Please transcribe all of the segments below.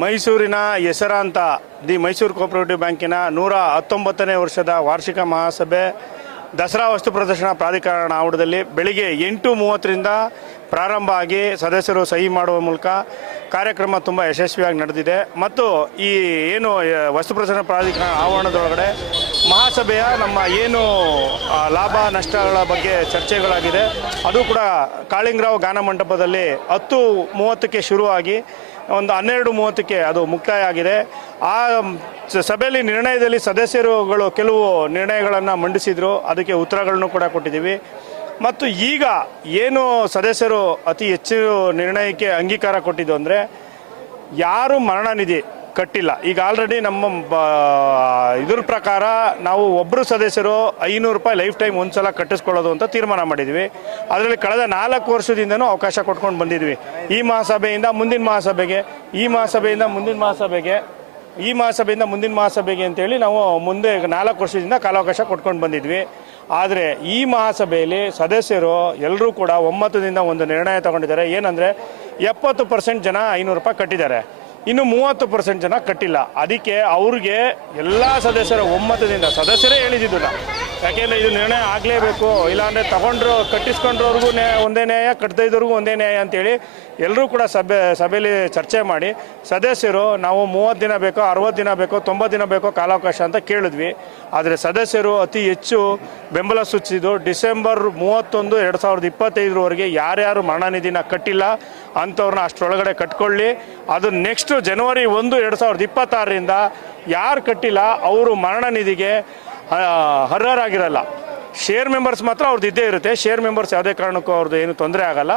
ಮೈಸೂರಿನ ಹೆಸರಾಂತ the Mysuru cooperative ಬ್ಯಾಂಕಿನ 119ನೇ ವರ್ಷದ ವಾರ್ಷಿಕ ಮಹಾಸಭೆ ದಸರಾ ವಸ್ತು ಪ್ರದರ್ಶನ ಪ್ರಾಧಿಕರಣ ಆವರಣದಲ್ಲಿ ಬೆಳಿಗ್ಗೆ 8:30ರಿಂದ ಪ್ರಾರಂಭ ಆಗಿ ಸದಸ್ಯರು ಸಹಿ ಮಾಡುವ ಮೂಲಕ ಕಾರ್ಯಕ್ರಮ ತುಂಬ ಯಶಸ್ವಿಯಾಗಿ ನಡೆದಿದೆ. ಮತ್ತು ಈ ಏನು ವಸ್ತು ಪ್ರದರ್ಶನ ಪ್ರಾಧಿಕರಣ ಆವರಣದೊಳಗಡೆ ಮಹಾಸಭೆಯ ನಮ್ಮ ಏನು ಲಾಭ ನಷ್ಟಗಳ ಬಗ್ಗೆ ಚರ್ಚೆಗಳಾಗಿದೆ. ಅದು ಕೂಡ ಕಾಳಿಂಗರಾವ್ ಗಾನ ಮಂಟಪದಲ್ಲಿ 10:30ಕ್ಕೆ ಶುರುವಾಗಿ ಒಂದು 12:30ಕ್ಕೆ ಅದು ಮುಕ್ತಾಯ ಆಗಿದೆ. ಆ ಸಭೆಯಲ್ಲಿ ನಿರ್ಣಯದಲ್ಲಿ ಸದಸ್ಯರುಗಳು ಕೆಲವು ನಿರ್ಣಯಗಳನ್ನು ಮಂಡಿಸಿದರು, ಅದಕ್ಕೆ ಉತ್ತರಗಳನ್ನು ಕೂಡ ಕೊಟ್ಟಿದ್ದೀವಿ. ಮತ್ತು ಈಗ ಏನು ಸದಸ್ಯರು ಅತಿ ಹೆಚ್ಚು ನಿರ್ಣಯಕ್ಕೆ ಅಂಗೀಕಾರ ಕೊಟ್ಟಿದ್ದು ಅಂದರೆ, ಯಾರು ಮರಣ ನಿಧಿ ಕಟ್ಟಿಲ್ಲ, ಈಗ ಆಲ್ರೆಡಿ ನಮ್ಮ ಇದ್ರ ಪ್ರಕಾರ ನಾವು ಒಬ್ಬರು ಸದಸ್ಯರು 500 ರೂಪಾಯಿ ಲೈಫ್ ಟೈಮ್ ಒಂದು ಸಲ ಕಟ್ಟಿಸ್ಕೊಳ್ಳೋದು ಅಂತ ತೀರ್ಮಾನ ಮಾಡಿದ್ವಿ. ಅದರಲ್ಲಿ ಕಳೆದ 4 ವರ್ಷದಿಂದನೂ ಅವಕಾಶ ಕೊಟ್ಕೊಂಡು ಬಂದಿದ್ವಿ. ಈ ಮಹಾಸಭೆಯಿಂದ ಮುಂದಿನ ಮಹಾಸಭೆಗೆ, ಈ ಮಹಾಸಭೆಯಿಂದ ಮುಂದಿನ ಮಹಾಸಭೆಗೆ, ಈ ಮಹಾಸಭೆಯಿಂದ ಮುಂದಿನ ಮಹಾಸಭೆಗೆ ಅಂತೇಳಿ ನಾವು ಮುಂದೆ 4 ವರ್ಷದಿಂದ ಕಾಲಾವಕಾಶ ಕೊಟ್ಕೊಂಡು ಬಂದಿದ್ವಿ. ಆದರೆ ಈ ಮಹಾಸಭೆಯಲ್ಲಿ ಸದಸ್ಯರು ಎಲ್ಲರೂ ಕೂಡ ಒಮ್ಮತದಿಂದ ಒಂದು ನಿರ್ಣಯ ತಗೊಂಡಿದ್ದಾರೆ. ಏನಂದರೆ 70% ಜನ 500 ರೂಪಾಯಿ ಕಟ್ಟಿದ್ದಾರೆ, ಇನ್ನು 30% ಜನ ಕಟ್ಟಿಲ್ಲ. ಅದಕ್ಕೆ ಅವ್ರಿಗೆ ಎಲ್ಲ ಸದಸ್ಯರ ಒಮ್ಮತದಿಂದ, ಸದಸ್ಯರೇ ಹೇಳಿದ್ದಿಲ್ಲ, ಯಾಕೆಂದರೆ ಇದು ನಿರ್ಣಯ ಆಗಲೇಬೇಕು, ಇಲ್ಲಾಂದರೆ ತಗೊಂಡ್ರು ಕಟ್ಟಿಸ್ಕೊಂಡ್ರವ್ರಿಗೂ ಒಂದೇ ನ್ಯಾಯ, ಕಟ್ಟದಿದ್ದವ್ರಿಗೂ ಒಂದೇ ನ್ಯಾಯ ಅಂತೇಳಿ ಎಲ್ಲರೂ ಕೂಡ ಸಭೆಯಲ್ಲಿ ಚರ್ಚೆ ಮಾಡಿ ಸದಸ್ಯರು ನಾವು 30 ದಿನ ಬೇಕೋ, 60 ದಿನ ಬೇಕೋ, 90 ದಿನ ಬೇಕೋ ಕಾಲಾವಕಾಶ ಅಂತ ಕೇಳಿದ್ವಿ. ಆದರೆ ಸದಸ್ಯರು ಅತಿ ಹೆಚ್ಚು ಬೆಂಬಲ ಸೂಚಿಸಿದ್ದು ಡಿಸೆಂಬರ್ 31, 2025 ಯಾರ್ಯಾರು ಮರಣ ನಿಧಿನ ಕಟ್ಟಿಲ್ಲ ಅಂಥವ್ರನ್ನ ಅಷ್ಟರೊಳಗಡೆ ಕಟ್ಕೊಳ್ಳಿ. ಅದು ನೆಕ್ಸ್ಟ್ ಜನವರಿ 1, 2026ರಿಂದ ಯಾರು ಕಟ್ಟಿಲ್ಲ ಅವರು ಮರಣ ನಿಧಿಗೆ ಅರ್ಹರಾಗಿರಲ್ಲ. ಶೇರ್ ಮೆಂಬರ್ಸ್ ಮಾತ್ರ ಅವ್ರದ್ದು ಇದ್ದೇ ಇರುತ್ತೆ. ಶೇರ್ ಮೆಂಬರ್ಸ್ ಯಾವುದೇ ಕಾರಣಕ್ಕೂ ಅವ್ರದ್ದು ಏನು ತೊಂದರೆ ಆಗಲ್ಲ.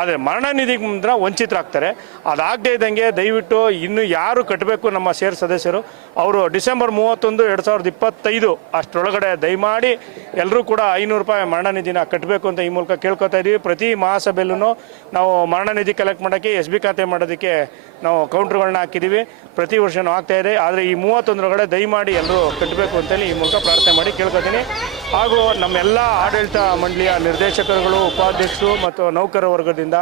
ಆದರೆ ಮರಣ ನಿಧಿಗೆ ಮಾತ್ರ ವಂಚಿತರಾಗ್ತಾರೆ. ಅದಾಗದೇ ಇದ್ದಂಗೆ ದಯವಿಟ್ಟು ಇನ್ನು ಯಾರು ಕಟ್ಟಬೇಕು ನಮ್ಮ ಶೇರ್ ಸದಸ್ಯರು, ಅವರು ಡಿಸೆಂಬರ್ 31, 2025 ಅಷ್ಟರೊಳಗಡೆ ದಯಮಾಡಿ ಎಲ್ಲರೂ ಕೂಡ 500 ರೂಪಾಯಿ ಮರಣ ನಿಧಿನ ಕಟ್ಟಬೇಕು ಅಂತ ಈ ಮೂಲಕ ಕೇಳ್ಕೊತಾ ಇದ್ದೀವಿ. ಪ್ರತಿ ಮಹಾಸಭೆಯಲ್ಲೂ ನಾವು ಮರಣ ನಿಧಿ ಕಲೆಕ್ಟ್ ಮಾಡೋಕ್ಕೆ SB ಖಾತೆ ಮಾಡೋದಕ್ಕೆ ನಾವು ಕೌಂಟ್ರ್ಗಳನ್ನ ಹಾಕಿದ್ದೀವಿ. ಪ್ರತಿ ವರ್ಷವೂ ಆಗ್ತಾಯಿದೆ. ಆದರೆ ಈ 31ರೊಳಗಡೆ ದಯಮಾಡಿ ಎಲ್ಲರೂ ಕಟ್ಟಬೇಕು ಅಂತೇಳಿ ಈ ಮೂಲಕ ಪ್ರಾರ್ಥನೆ ಮಾಡಿ ಕೇಳ್ಕೊತೀನಿ. ಹಾಗೂ ನಮ್ಮೆಲ್ಲ ಆಡಳಿತ ಮಂಡಳಿಯ ನಿರ್ದೇಶಕರುಗಳು, ಉಪಾಧ್ಯಕ್ಷರು ಮತ್ತು ನೌಕರ ವರ್ಗದಿಂದ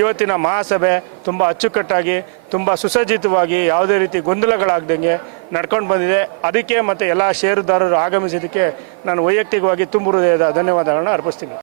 ಇವತ್ತಿನ ಮಹಾಸಭೆ ತುಂಬ ಅಚ್ಚುಕಟ್ಟಾಗಿ, ತುಂಬ ಸುಸಜ್ಜಿತವಾಗಿ, ಯಾವುದೇ ರೀತಿ ಗೊಂದಲಗಳಾಗ್ದಂಗೆ ನಡ್ಕೊಂಡು ಬಂದಿದೆ. ಅದಕ್ಕೆ ಮತ್ತು ಎಲ್ಲ ಷೇರುದಾರರು ಆಗಮಿಸಿದ್ದಕ್ಕೆ ನಾನು ವೈಯಕ್ತಿಕವಾಗಿ ತುಂಬ ಹೃದಯದ ಧನ್ಯವಾದಗಳನ್ನ ಅರ್ಪಿಸ್ತೀನಿ.